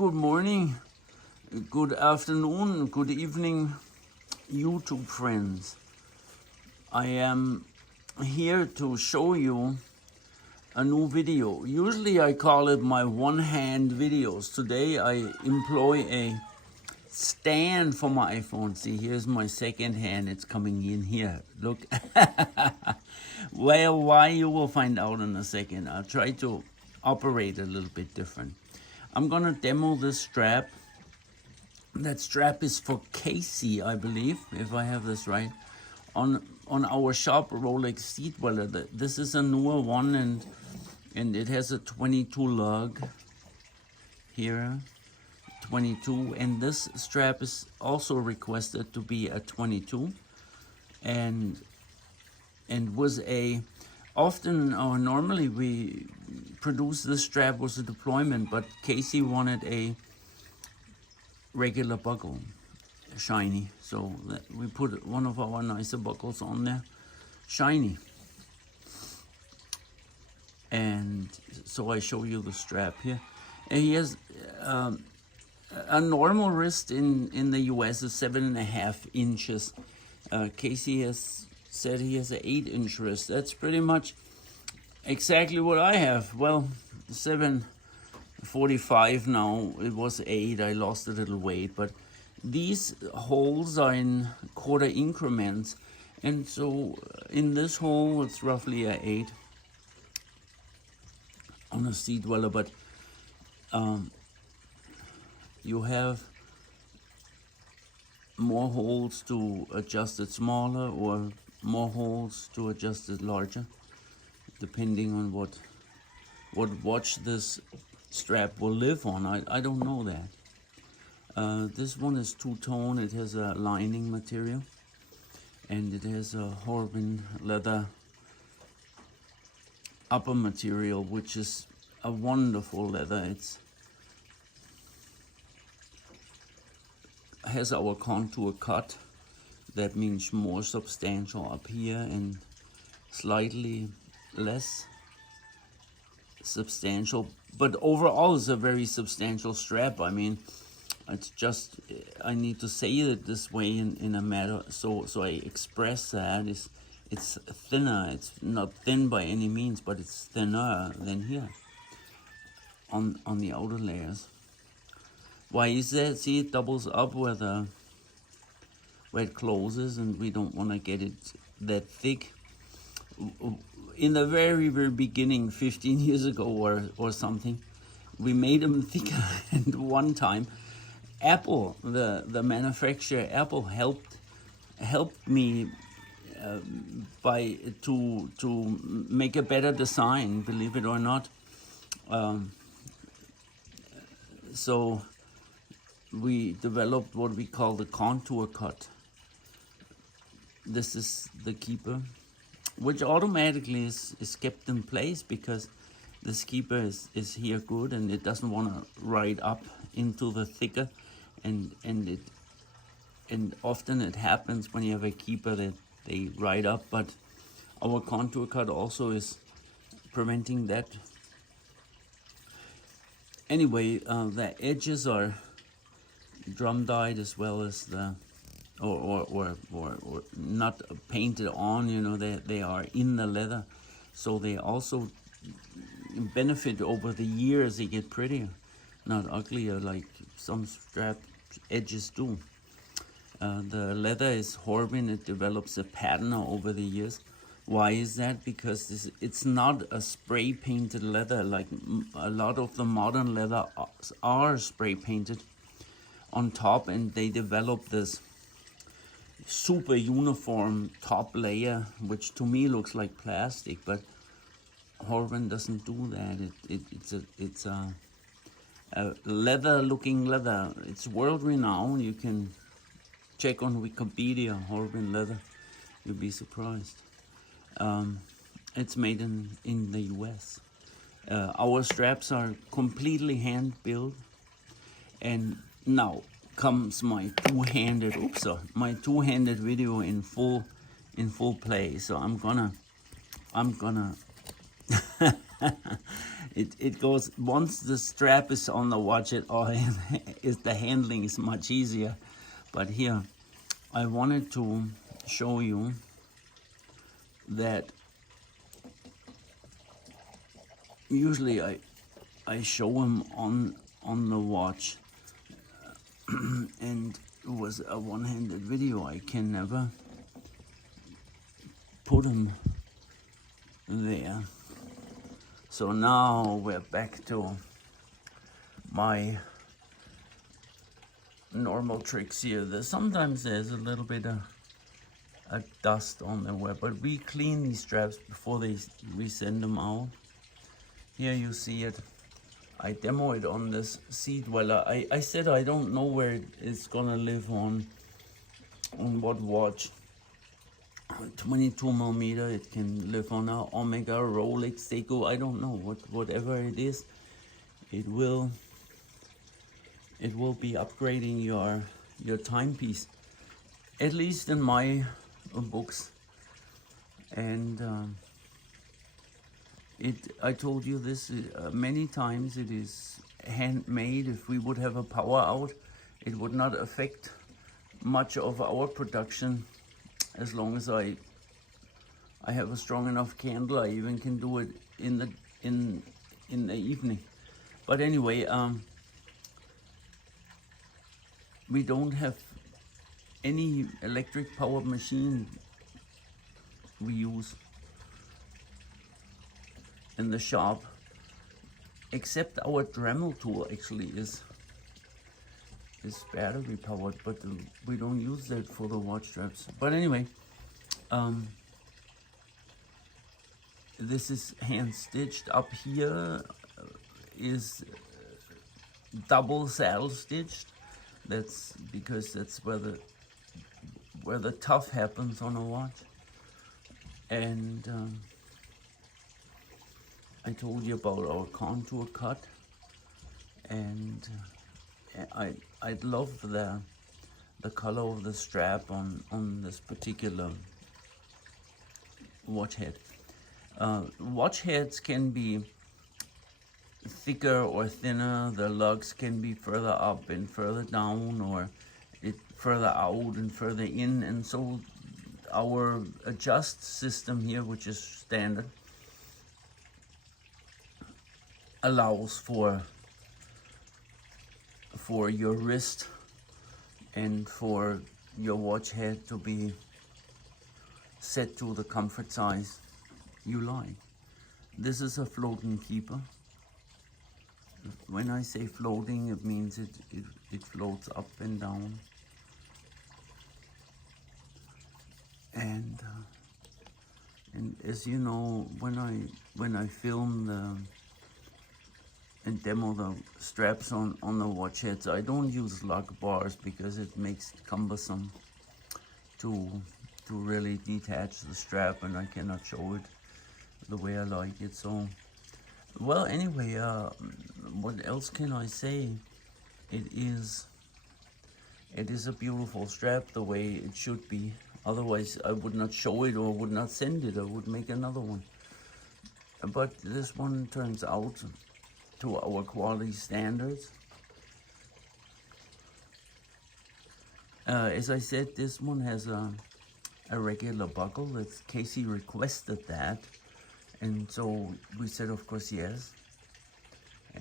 Good morning, good afternoon, good evening, YouTube friends. I am here to show you a new video. Usually I call it my one-hand videos. Today I employ a stand for my iPhone. See, here's my second hand. It's coming in here. Look. Well, why you will find out in a second. I'll try to operate a little bit different. I'm gonna demo this strap. That strap is for Casey, I believe, if I have this right, on our shop Rolex seat weller. This is a newer one, and it has a 22 lug here, 22, and this strap is also requested to be a 22, and was a often or normally we produce this strap was a deployment, but Casey wanted a regular buckle, shiny, so we put one of our nicer buckles on there, shiny. And so I show you the strap here. And he has a normal wrist in the US is 7.5 inches. Casey has said he has an 8-inch wrist. That's pretty much exactly what I have. Well, 7.45 now. It was 8. I lost a little weight, but these holes are in quarter increments, and so in this hole it's roughly a 8 on a seat dweller, but you have more holes to adjust it smaller or more holes to adjust it larger, depending on what watch this strap will live on. I don't know that. This one is two-tone. It has a lining material, and it has a Horween leather upper material, which is a wonderful leather. It has our contour cut. That means more substantial up here and slightly less substantial, but overall it's a very substantial strap. I mean, it's just, I need to say it this way in a matter, so I express that it's thinner. It's not thin by any means, but it's thinner than here on the outer layers. Why is that? See, it doubles up where it closes, and we don't want to get it that thick. In the very beginning, 15 years ago or something, we made them thicker, and one time Apple, the manufacturer Apple, helped me to make a better design, believe it or not. So we developed what we call the contour cut. This is the keeper, which automatically is kept in place because this keeper is here good, and it doesn't want to ride up into the thicker, and often it happens when you have a keeper that they ride up, but our contour cut also is preventing that. Anyway, the edges are drum dyed as well as the or not painted on, you know, they are in the leather, so they also benefit over the years. They get prettier, not uglier like some strap edges do. The leather is Horween. It develops a pattern over the years. Why is that? Because it's not a spray painted leather like a lot of the modern leather are spray painted on top, and they develop this super uniform top layer, which to me looks like plastic, but Horween doesn't do that. It's a leather looking leather. It's world renowned. You can check on Wikipedia, Horween leather. You'll be surprised. It's made in the US. Our straps are completely hand built, and now comes my two-handed video in full play. So I'm gonna it goes, once the strap is on the watch, the handling is much easier. But here, I wanted to show you that usually I show them on the watch, and it was a one-handed video. I can never put them there. So now we're back to my normal tricks here. Sometimes there's a little bit of dust on the wear, but we clean these straps before we send them out. Here you see it. I demo it on this Sea Dweller. I said I don't know where it's gonna live on what watch. 22mm, it can live on a Omega, Rolex, Seiko, I don't know, whatever it is. It will be upgrading your timepiece, at least in my books. And I told you this many times, it is handmade. If we would have a power out, it would not affect much of our production, as long as I have a strong enough candle. I even can do it in the evening. But anyway, we don't have any electric powered machine we use in the shop, except our Dremel tool actually is battery powered, but we don't use that for the watch straps. But anyway, this is hand stitched. Up here is double saddle stitched. That's because that's where the tough happens on a watch. And I told you about our contour cut, and I love the color of the strap on this particular watch head. Watch heads can be thicker or thinner. The lugs can be further up and further down, or further out and further in. And so our adjust system here, which is standard, allows for your wrist and for your watch head to be set to the comfort size you like. This is a floating keeper. When I say floating, it means it floats up and down. And as you know, when I film and demo the straps on the watch heads, I don't use lug bars because it makes it cumbersome to really detach the strap, and I cannot show it the way I like it. So, well, anyway, what else can I say? It is a beautiful strap the way it should be. Otherwise, I would not show it or would not send it. I would make another one. But this one turns out to our quality standards. As I said, this one has a regular buckle. It's Casey requested that, and so we said, of course, yes.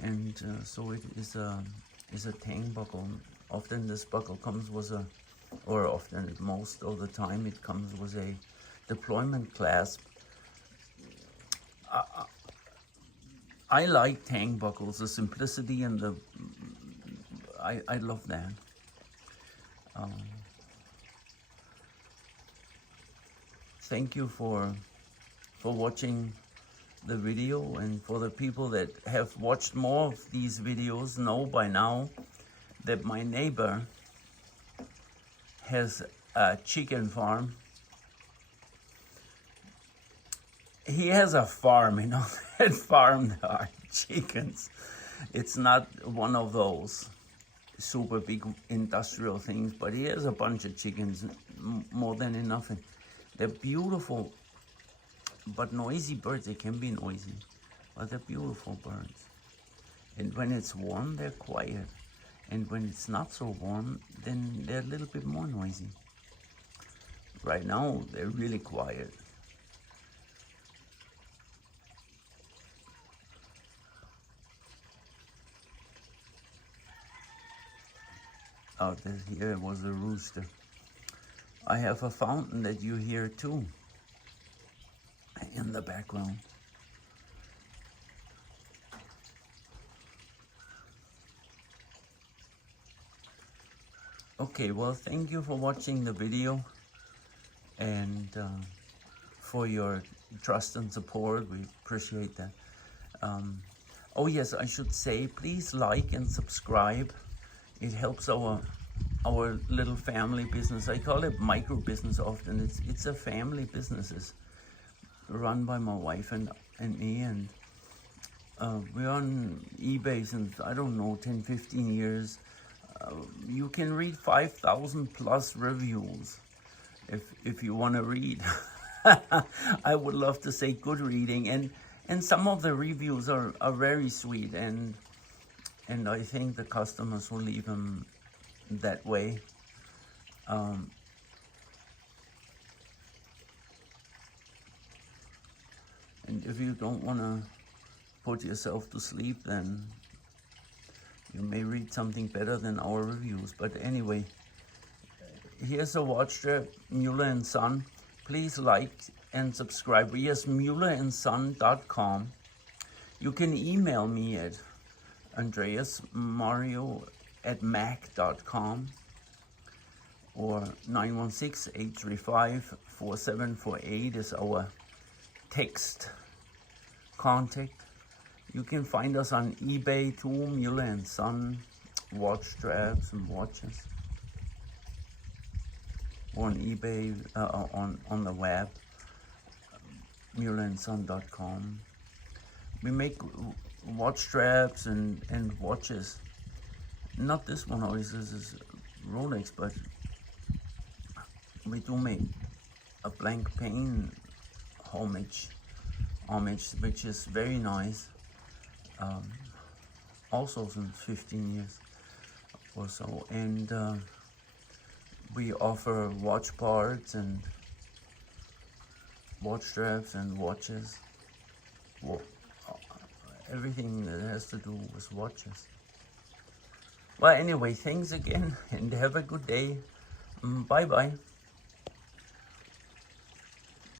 And so it is a tang buckle. Often this buckle comes with most of the time it comes with a deployment clasp. I like tang buckles, the simplicity and I love that. Thank you for watching the video, and for the people that have watched more of these videos know by now that my neighbor has a chicken farm. He has a farm, that farm there are chickens. It's not one of those super big industrial things, but he has a bunch of chickens, more than enough. And they're beautiful, but noisy birds. They can be noisy, But they're beautiful birds. And when it's warm, they're quiet. And when it's not so warm, then they're a little bit more noisy. Right now, they're really quiet. Out there, here was a rooster. I have a fountain that you hear too, in the background. Okay, well, thank you for watching the video and for your trust and support. We appreciate that. Oh yes, I should say, please like and subscribe. It helps our little family business. I call it micro business often. It's a family business. It's run by my wife and me, and we're on eBay since, I don't know, 10-15 years. You can read 5,000 plus reviews if you want to read. I would love to say good reading, and some of the reviews are very sweet, and I think the customers will leave them that way. And if you don't want to put yourself to sleep, then you may read something better than our reviews. But anyway, here's a watch strap, Müller & Son. Please like and subscribe. Yes, MüllerandSon.com. You can email me at andreasmario@mac.com or 916-835-4748 is our text contact. You can find us on eBay too, Müller & Son watch straps and watches. Or on eBay, on the web, MüllerandSon.com. We make watch straps and watches. Not this one, obviously, this is Rolex, but we do make a blank pane homage, which is very nice. Also since 15 years or so, and we offer watch parts and watch straps and watches. Everything that has to do with watches. Well, anyway, thanks again and have a good day. Bye bye.